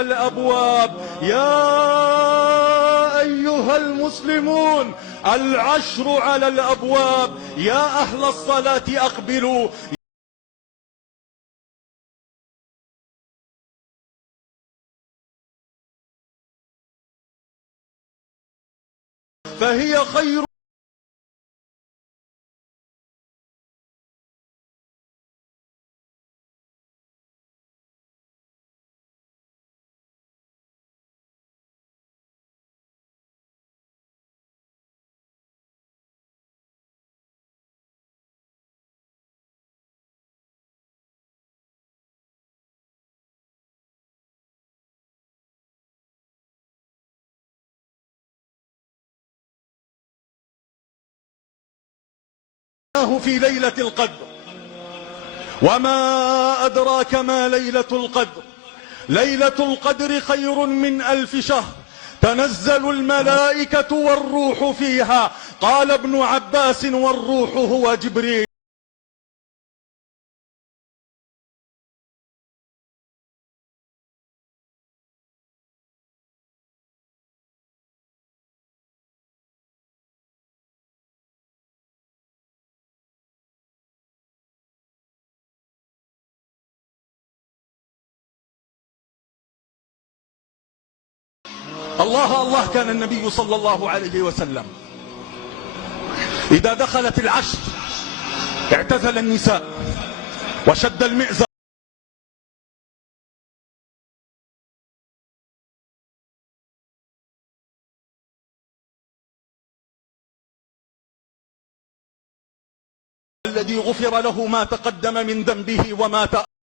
الأبواب. يا أيها المسلمون، العشر على الأبواب. يا أهل الصلاة أقبلوا، فهي خير. في ليلة القدر، وما أدراك ما ليلة القدر. ليلة القدر خير من 1000 شهر، تنزل الملائكة والروح فيها. قال ابن عباس: والروح هو جبريل. الله كان النبي صلى الله عليه وسلم إذا دخلت العشر اعتزل النساء وشد المئزر الذي غفر له ما تقدم من ذنبه وما تأخر.